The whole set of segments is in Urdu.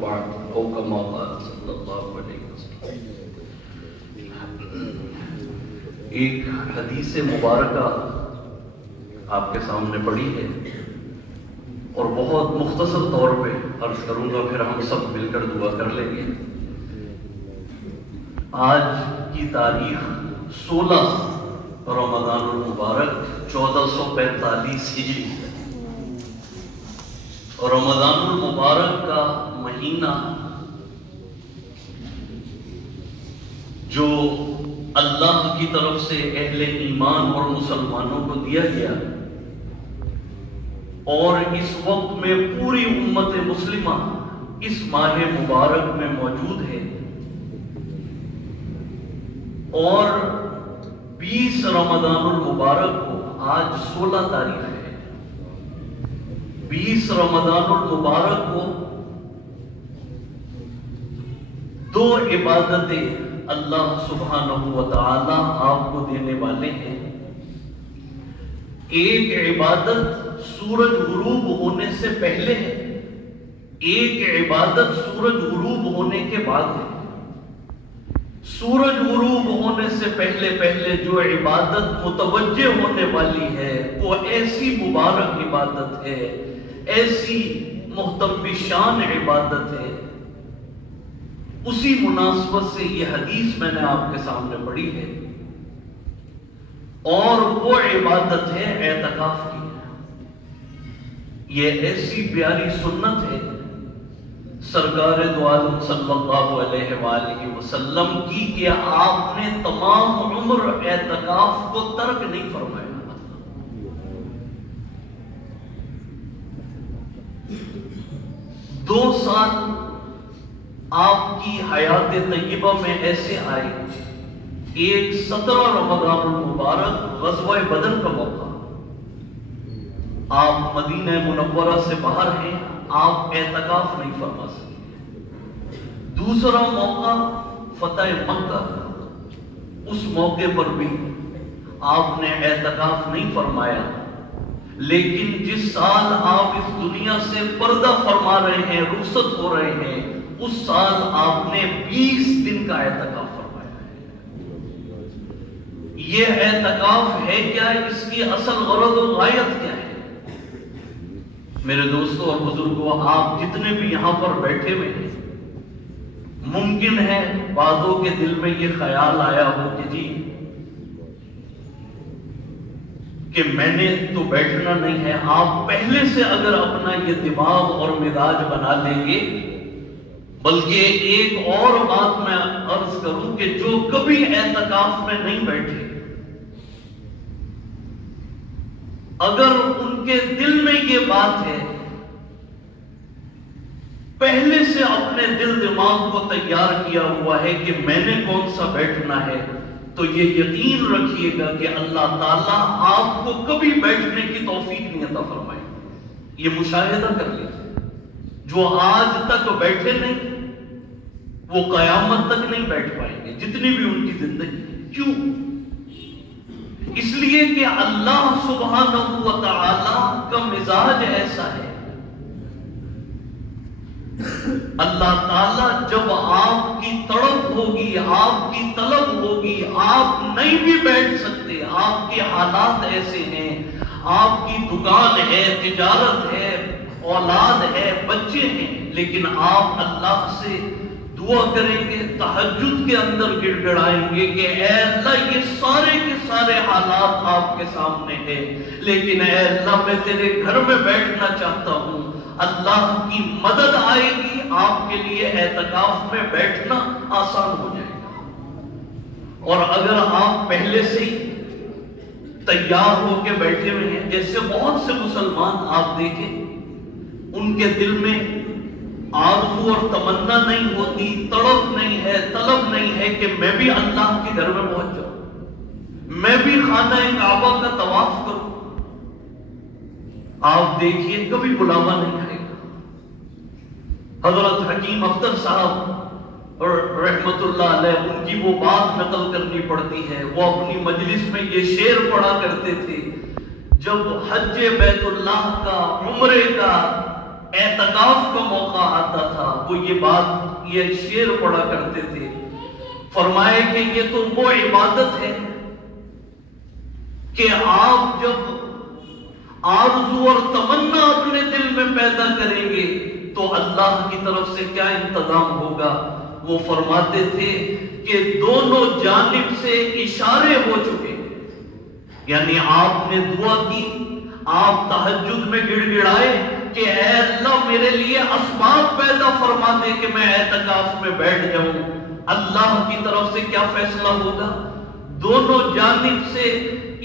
بعد او کما قال صلی اللہ علیہ وسلم۔ ایک حدیث مبارکہ آپ کے سامنے پڑھی ہے اور بہت مختصر طور پہ عرض کروں گا، پھر ہم سب مل کر دعا کر لیں گے۔ آج کی تاریخ 16 رمضان المبارک 1445 ہجری ہے۔ رمضان المبارک کا مہینہ جو اللہ کی طرف سے اہل ایمان اور مسلمانوں کو دیا گیا، اور اس وقت میں پوری امت مسلمہ اس ماہ مبارک میں موجود ہے، اور 20 رمضان المبارک کو آج 16 تاریخ ہے، 20 رمضان المبارک کو دو عبادتیں اللہ سبحانہ و تعالی آپ کو دینے والے ہیں۔ ایک عبادت سورج غروب ہونے سے پہلے ہے، ایک عبادت سورج غروب ہونے کے بعد ہے۔ سورج غروب ہونے سے پہلے جو عبادت متوجہ ہونے والی ہے وہ ایسی مبارک عبادت ہے، ایسی محترم شان عبادت ہے۔ اسی مناسبت سے یہ حدیث میں نے آپ کے سامنے پڑھی ہے، اور وہ عبادت ہے اعتکاف کی۔ یہ ایسی پیاری سنت ہے سرکار دو عالم صلی اللہ علیہ وآلہ وسلم کی کہ آپ نے تمام عمر اعتکاف کو ترک نہیں فرمایا۔ 2 سال آپ کی حیات طیبہ میں ایسے آئے، ایک 17 رمضان المبارک غزوہ بدر کا موقع، آپ مدینہ منورہ سے باہر ہیں، آپ اعتکاف نہیں فرما سکتے۔ دوسرا موقع فتح مکہ کا، اس موقع پر بھی آپ نے اعتکاف نہیں فرمایا، لیکن جس سال آپ اس دنیا سے پردہ فرما رہے ہیں، رخصت ہو رہے ہیں، اس سال آپ نے 20 دن کا اعتکاف فرمایا ہے۔ یہ اعتکاف ہے کیا؟ اس کی اصل غرض و غایت کیا ہے؟ میرے دوستوں اور بزرگوں، آپ جتنے بھی یہاں پر بیٹھے ہوئے ہیں، ممکن ہے بعضوں کے دل میں یہ خیال آیا ہو کہ جی کہ میں نے تو بیٹھنا نہیں ہے۔ آپ پہلے سے اگر اپنا یہ دماغ اور مزاج بنا لیں گے، بلکہ ایک اور بات میں عرض کروں کہ جو کبھی اعتکاف میں نہیں بیٹھے، اگر ان کے دل میں یہ بات ہے، پہلے سے اپنے دل دماغ کو تیار کیا ہوا ہے کہ میں نے کون سا بیٹھنا ہے، تو یہ یقین رکھیے گا کہ اللہ تعالیٰ آپ کو کبھی بیٹھنے کی توفیق نہیں عطا فرمائے۔ یہ مشاہدہ کر لیجیے، جو آج تک بیٹھے نہیں وہ قیامت تک نہیں بیٹھ پائیں گے، جتنی بھی ان کی زندگی ہے۔ کیوں؟ اس لیے کہ اللہ سبحانہ و تعالی کا مزاج ایسا ہے، اللہ تعالیٰ جب آپ کی تڑپ ہوگی، آپ کی طلب ہوگی، آپ نہیں بھی بیٹھ سکتے، آپ کے حالات ایسے ہیں، آپ کی دکان ہے، تجارت ہے، اولاد ہے، بچے ہیں، لیکن آپ اللہ سے دعا کریں گے، تہجد کے اندر گڑ گڑائیں گے کہ اے اللہ یہ سارے کے سارے حالات آپ کے سامنے ہیں، لیکن اے اللہ میں تیرے گھر میں بیٹھنا چاہتا ہوں۔ اللہ کی مدد آئے گی، آپ کے لیے اعتکاف میں بیٹھنا آسان ہو جائے گا۔ اور اگر آپ پہلے سے ہی تیار ہو کے بیٹھے ہوئے ہیں، جیسے بہت سے مسلمان آپ دیکھیں ان کے دل میں آرزو اور تمنا نہیں ہوتی، تڑپ نہیں ہے، طلب نہیں ہے کہ میں بھی اللہ کے گھر میں پہنچ جاؤں، میں بھی خانہ کعبہ کا طواف کروں۔ آپ دیکھیے کبھی بلاوا نہیں آئے گا۔ حضرت حکیم اختر صاحب اور رحمت اللہ علیہ، ان کی وہ بات نقل کرنی پڑتی ہے، وہ اپنی مجلس میں یہ شعر پڑھا کرتے تھے، جب حج بیت اللہ کا، عمرے کا، اعتکاف کا موقع آتا تھا وہ یہ شعر پڑھا کرتے تھے، فرمائے کہ یہ تو وہ عبادت ہے کہ آپ جب آرزو اور تمنا اپنے دل میں پیدا کریں گے تو اللہ کی طرف سے کیا انتظام ہوگا۔ وہ فرماتے تھے کہ دونوں جانب سے اشارے ہو چکے، یعنی آپ نے دعا کی، آپ تہجد میں گڑ گڑائے کہ اے اللہ میرے لیے اسباب پیدا فرما دے کہ میں اعتکاف میں بیٹھ جاؤں، اللہ کی طرف سے کیا فیصلہ ہوگا؟ دونوں جانب سے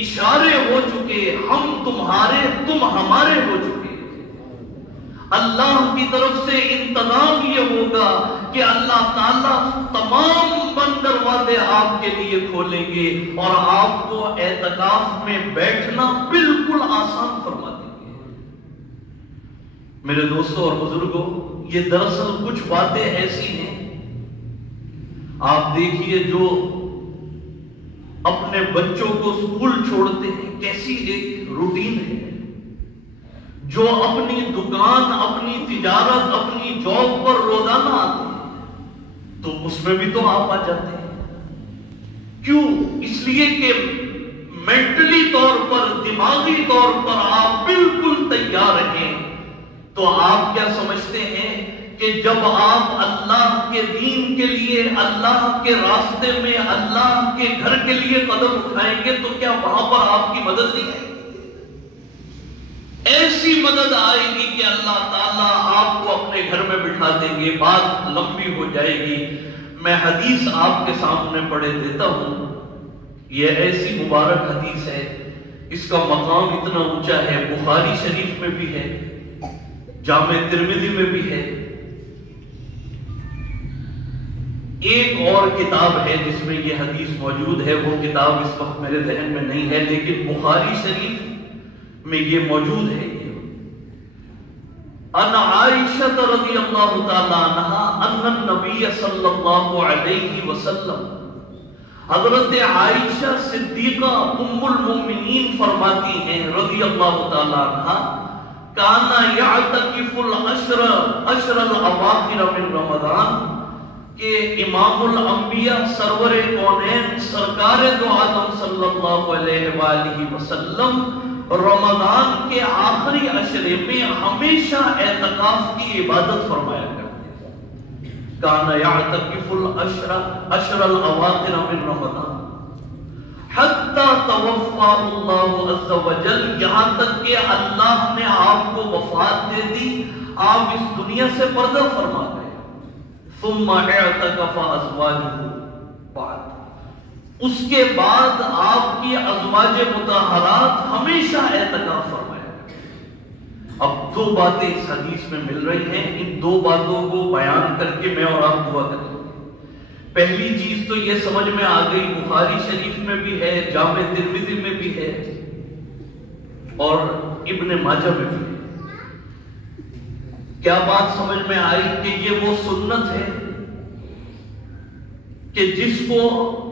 اشارے ہو چکے، ہم تمہارے تم ہمارے ہو چکے۔ اللہ کی طرف سے انتظام یہ ہوگا کہ اللہ تعالیٰ تمام بند دروازے آپ کے لیے کھولیں گے اور آپ کو اعتکاف میں بیٹھنا بالکل آسان فرما دیں گے۔ میرے دوستوں اور بزرگوں، یہ دراصل کچھ باتیں ایسی ہیں، آپ دیکھیے جو اپنے بچوں کو اسکول چھوڑتے ہیں، کیسی ایک روٹین ہے، جو اپنی دکان، اپنی تجارت، اپنی جاب پر روزانہ آتے ہیں تو اس میں بھی تو آپ آ جاتے ہیں۔ کیوں؟ اس لیے کہ مینٹلی طور پر، دماغی طور پر آپ بالکل تیار ہیں۔ تو آپ کیا سمجھتے ہیں کہ جب آپ اللہ کے دین کے لیے، اللہ کے راستے میں، اللہ کے گھر کے لیے قدم اٹھائیں گے تو کیا وہاں پر آپ کی مدد نہیں ہے؟ ایسی مدد آئے گی کہ اللہ تعالیٰ آپ کو اپنے گھر میں بٹھا دیں گے، بات لمبی ہو جائے گی۔ میں حدیث آپ کے سامنے پڑھے دیتا ہوں، یہ ایسی مبارک حدیث ہے، اس کا مقام اتنا اونچا ہے، بخاری شریف میں بھی ہے، جامع ترمذی میں بھی ہے۔ ایک اور کتاب ہے جس میں یہ حدیث موجود ہے، وہ کتاب اس وقت میرے ذہن میں نہیں ہے، لیکن بخاری شریف میں یہ موجود ہے۔ ان عائشہ رضی اللہ تعالی عنہا ان النبی صلی اللہ علیہ وسلم، حضرت عائشہ صدیقہ ام المؤمنین فرماتی ہیں رضی اللہ تعالی عنہا، کانا یعتکف العشر الاواخر من رمضان، کہ امام الانبیاء سرور کونین سرکار دو عالم صلی اللہ علیہ وآلہ وسلم رمضان کے آخری عشرے میں ہمیشہ اعتکاف کی عبادت فرمایا کرتے ہیں۔ کانا یعتکف العشر الاواخر من رمضان حتی توفا اللہ عز وجل، یہاں تک کہ اللہ نے آپ کو وفات دے دی، آپ اس دنیا سے پردہ فرما گئے۔ ثم اعتکف ازواجہ بعد، اس کے بعد آپ کی ازواج مطہرات ہمیشہ اعتکاف فرمایا۔ اب دو باتیں اس حدیث میں مل رہی ہیں، ان دو باتوں کو بیان کر کے میں اور آپ دعا کریں گے۔ پہلی چیز تو یہ سمجھ میں آ گئی، بخاری شریف میں بھی ہے، جامع ترمذی میں بھی ہے اور ابن ماجہ میں بھی ہے۔ کیا بات سمجھ میں آئی کہ یہ وہ سنت ہے کہ جس کو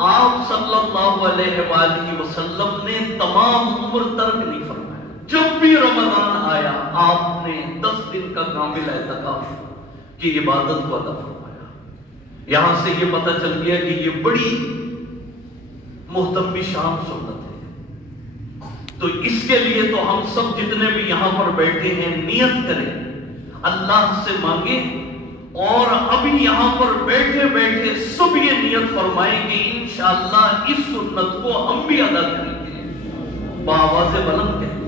آپ صلی اللہ علیہ وآلہ وسلم نے تمام عمر ترک نہیں فرمایا۔ جب بھی رمضان آیا آپ نے 10 دن کا کامل اعتکاف کی عبادت کو ادا فرمایا۔ یہاں سے یہ پتہ چل گیا کہ یہ بڑی محترم شان سنت ہے۔ تو اس کے لیے تو ہم سب جتنے بھی یہاں پر بیٹھے ہیں نیت کریں، اللہ سے مانگیں، اور ابھی یہاں پر بیٹھے بیٹھے سب یہ نیت فرمائیں کہ انشاءاللہ اس سنت کو ہم بھی ادا کریں گے، بآواز بلند کہیں۔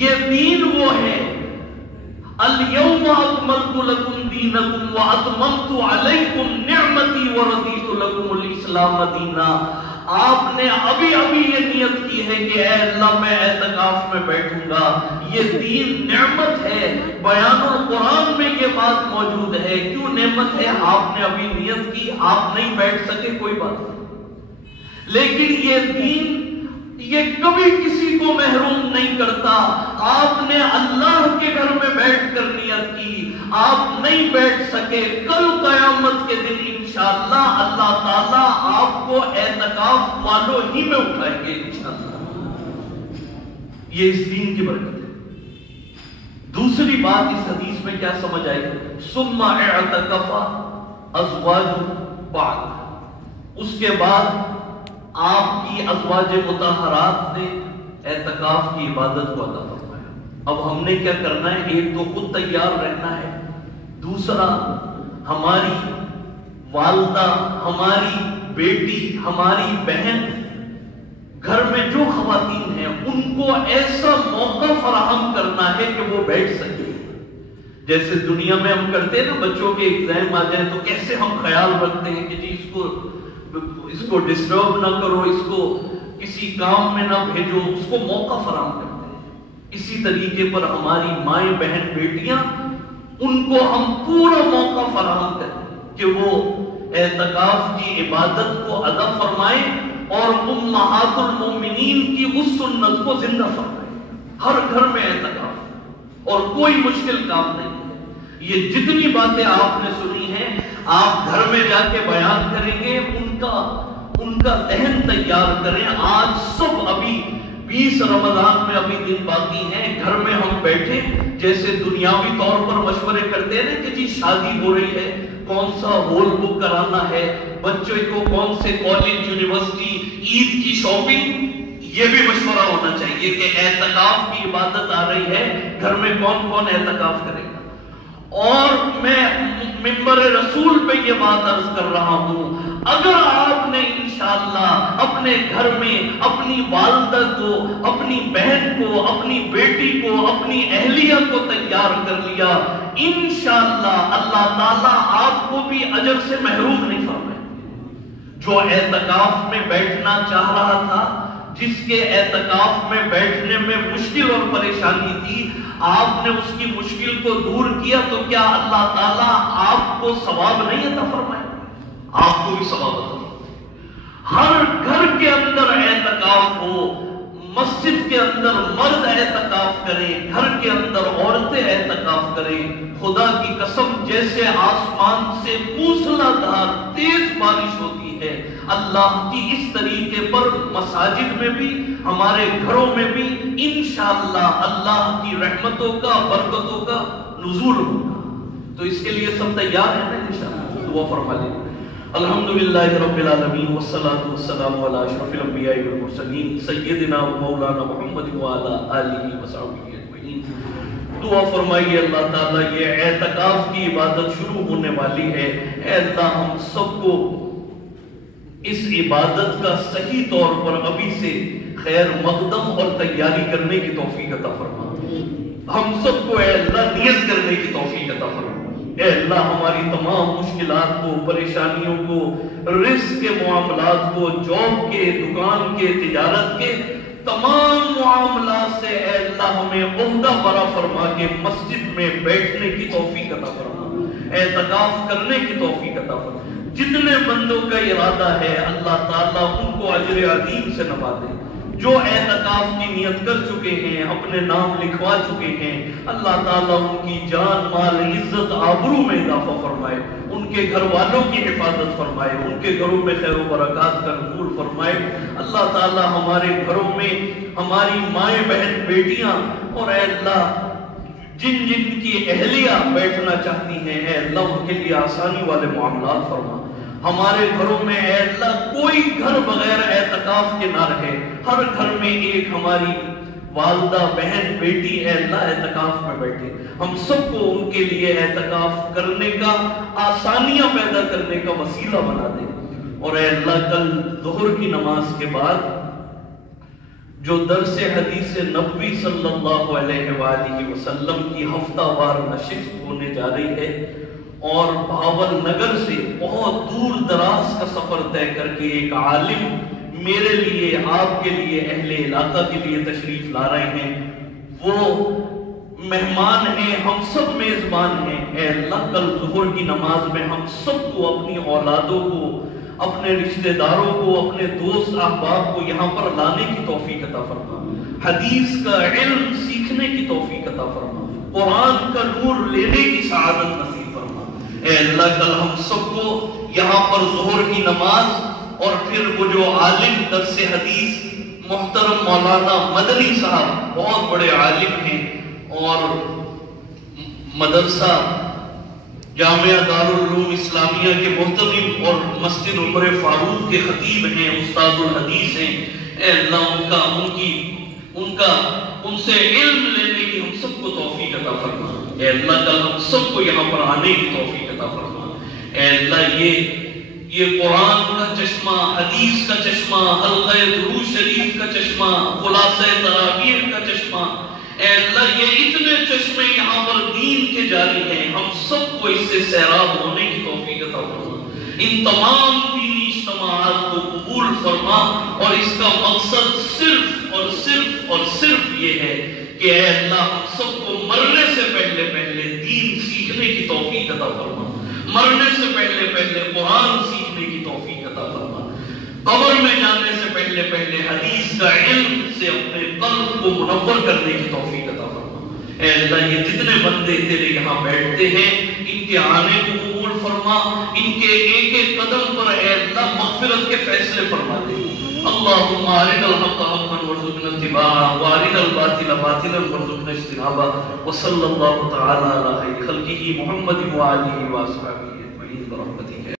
یہ دین وہ ہے، اليوم اکملت لکم دینکم واتممت علیکم نعمتی ورضیت لکم الاسلام دینا۔ آپ نے ابھی یہ نیت کی ہے کہ اے اللہ میں اعتکاف میں بیٹھوں گا، یہ دین نعمت ہے۔ بیان القرآن میں یہ بات موجود ہے۔ کیوں نعمت ہے؟ آپ نے ابھی نیت کی، آپ نہیں بیٹھ سکے کوئی بات نہیں، لیکن یہ دین یہ کبھی کسی کو محروم نہیں کرتا۔ آپ نے اللہ کے گھر میں بیٹھ کر نیت کی، آپ نہیں بیٹھ سکے، کل قیامت کے دن انشاءاللہ اللہ تعالیٰ آپ کو اعتکاف والوں ہی میں اٹھائیں گے انشاءاللہ۔ یہ اس دین کی برکت ہے۔ دوسری بات اس حدیث میں کیا سمجھ آئی؟ ثم اعتکف ازواج بعد، اس کے بعد آپ کی ازواج مطہرات نے اعتکاف کی عبادت کو ادا فرمایا۔ اب ہم نے کیا کرنا ہے؟ ایک تو خود تیار رہنا ہے، دوسرا ہماری والدہ، ہماری بیٹی، ہماری بہن، گھر میں جو خواتین ہیں ان کو ایسا موقع فراہم کرنا ہے کہ وہ بیٹھ سکے۔ جیسے دنیا میں ہم کرتے ہیں نا، بچوں کے ایگزام آ جائیں تو کیسے ہم خیال رکھتے ہیں کہ جی اس کو ڈسٹرب نہ کرو، اس کو کسی کام میں نہ بھیجو، اس کو موقع فراہم کرتے ہیں۔ اسی طریقے پر ہماری مائیں، بہن، بیٹیاں، ان کو ہم پورا موقع فراہم کریں کہ وہ اعتکاف کی عبادت کو ادا فرمائیں اور امہات المومنین کی اس سنت کو زندہ فرمائیں۔ ہر گھر میں اعتکاف اور کوئی مشکل کام نہیں ہے۔ یہ جتنی باتیں آپ نے سنی ہیں آپ گھر میں جا کے بیان کریں گے، ان کا ذہن تیار کریں۔ آج سب ابھی 20 رمضان میں ابھی دن باقی ہیں، گھر میں ہم بیٹھے جیسے دنیاوی طور پر مشورے کرتے ہیں نا کہ جی شادی ہو رہی ہے، کون سا ہال بک کرانا ہے، بچوں کو کون سے کالج، یونیورسٹی، عید کی شاپنگ، یہ بھی مشورہ ہونا چاہیے کہ اعتکاف کی عبادت آ رہی ہے، گھر میں کون کون اعتکاف کرے گا۔ اور میں منبر رسول پہ یہ بات عرض کر رہا ہوں، اگر آپ نے انشاءاللہ اپنے گھر میں اپنی والدہ کو، اپنی بہن کو، اپنی بیٹی کو، اپنی اہلیہ کو تیار کر لیا، انشاءاللہ اللہ تعالیٰ آپ کو بھی اجر سے محروم نہیں فرمائے۔ جو اعتکاف میں بیٹھنا چاہ رہا تھا، جس کے اعتکاف میں بیٹھنے میں مشکل اور پریشانی تھی، آپ نے اس کی مشکل کو دور کیا تو کیا اللہ تعالیٰ آپ کو ثواب نہیں عطا فرمائے؟ آپ کو بھی ثواب عطا فرمائے۔ ہر گھر کے اندر اعتکاف ہو، مسجد کے اندر مرد اعتکاف کریں، گھر کے اندر عورتیں اعتکاف کریں۔ خدا کی قسم، جیسے آسمان سے موسلادھار تیز بارش ہوتی ہے، اللہ کی اس طریقے پر مساجد میں بھی، ہمارے گھروں میں بھی انشاءاللہ اللہ کی رحمتوں کا، برکتوں کا نزول ہوگا۔ تو اس کے لیے سب تیار ہیں نا؟ انشاءاللہ دعا فرما لیں۔ الحمدللہ رب العالمین والصلاة والسلام علی اشرف الانبیاء والمرسلین سیدنا و مولانا محمد وعلی آلہ وصحبہ اجمعین۔ دعا فرمائیے اللہ تعالیٰ یہ اعتکاف کی عبادت شروع ہونے والی ہے، اے اللہ ہم سب کو اس عبادت کا صحیح طور پر ابھی سے خیر مقدم اور تیاری کرنے کی توفیق عطا فرما۔ ہم سب کو اے اللہ نیت کرنے کی توفیق عطا فرما۔ اے اللہ ہماری تمام مشکلات کو، پریشانیوں کو، رزق کے معاملات کو، جاب کے، دکان کے، تجارت کے تمام معاملات سے اے اللہ ہمیں عہدہ برا فرما کے مسجد میں بیٹھنے کی توفیق عطا فرما، اعتکاف کرنے کی توفیق عطا فرما۔ جتنے بندوں کا ارادہ ہے اللہ تعالیٰ ان کو اجر عظیم سے نوازے۔ جو اعتکاف کی نیت کر چکے ہیں، اپنے نام لکھوا چکے ہیں، اللہ تعالیٰ ان کی جان، مال، عزت، آبرو میں اضافہ فرمائے، ان کے گھر والوں کی حفاظت فرمائے، ان کے گھروں میں خیر و برکات کا نزول فرمائے۔ اللہ تعالیٰ ہمارے گھروں میں ہماری مائیں، بہن، بیٹیاں اور اے اللہ جن کی اہلیہ بیٹھنا چاہتی ہیں، اے اللہ ان کے لیے آسانی والے معاملات فرما۔ ہمارے گھروں میں اے اللہ کوئی گھر بغیر اعتکاف کے نہ رہے، ہر گھر میں ایک ہماری والدہ، بہن، بیٹی اے اللہ اعتکاف میں بیٹھے۔ ہم سب کو ان کے لیے اعتکاف کرنے کا، آسانیاں پیدا کرنے کا وسیلہ بنا دے۔ اور اے اللہ کل ظہر کی نماز کے بعد جو درس حدیث نبوی صلی اللہ علیہ وآلہ وسلم کی ہفتہ وار نشست ہونے جا رہی ہے، اور بھاول نگر سے بہت دور دراز کا سفر طے کر کے ایک عالم میرے لیے، آپ کے لیے، اہل علاقہ کے لیے تشریف لا رہے ہیں، وہ مہمان ہیں، ہم سب میزبان ہیں۔ اے اللہ کل ظہر کی نماز میں ہم سب کو، اپنی اولادوں کو، اپنے رشتہ داروں کو، اپنے دوست احباب کو یہاں پر لانے کی توفیق عطا فرما، حدیث کا علم سیکھنے کی توفیق عطا فرما، قرآن کا نور لینے کی سعادت نصیب فرما۔ اے اللہ کل ہم سب کو یہاں پر ظہر کی نماز اور پھر وہ جو عالم درس حدیث محترم مولانا مدنی صاحب بہت بڑے عالم ہیں اور مدرسہ جامعہ دارالعلوم اسلامیہ کے محترم اور مسجد عمر فاروق کے خطیب ہیں، استاد الحدیث ہیں، اے اللہ ان سے علم لینے کی ہم سب کو توفیق عطا فرما۔ اے اللہ کل ہم سب کو یہاں پر آنے کی توفیق عطا فرما۔ اے اللہ یہ قرآن کا چشمہ، حدیث کا چشمہ، حلقہ درود شریف کا چشمہ، خلاصہ تراویح کا چشمہ، اے اللہ یہ اتنے چشمے یہاں پر دین کے جاری ہیں، ہم سب کو اس سے سیراب ہونے کی توفیق عطا فرما۔ ان تمام دینی اجتماعات کو قبول فرما، اور اس کا مقصد صرف اور صرف اور صرف یہ ہے کہ اے اللہ ہم سب کو مرنے سے پہلے دین سیکھنے کی توفیق عطا فرما، مرنے سے پہلے قرآن سیکھنے کی توفیق عطا فرما، قبر میں جانے سے پہلے حدیث کا علم سے اپنے قلب کو منور کرنے کی توفیق عطا فرما۔ اے اللہ یہ جتنے بندے تیرے یہاں بیٹھتے ہیں ان کے آنے کو قبول فرما، ان کے ایک ایک قدم پر اے اللہ مغفرت کے فیصلے فرما دے۔ اللہم ارنا الحق حقا وارزقنا اتباعہ وارنا الباطل باطلا وارزقنا اجتنابہ، وصلی اللہ تعالی علی خیر خلقہ محمد وآلہ وصحبہ اجمعین برحمتک۔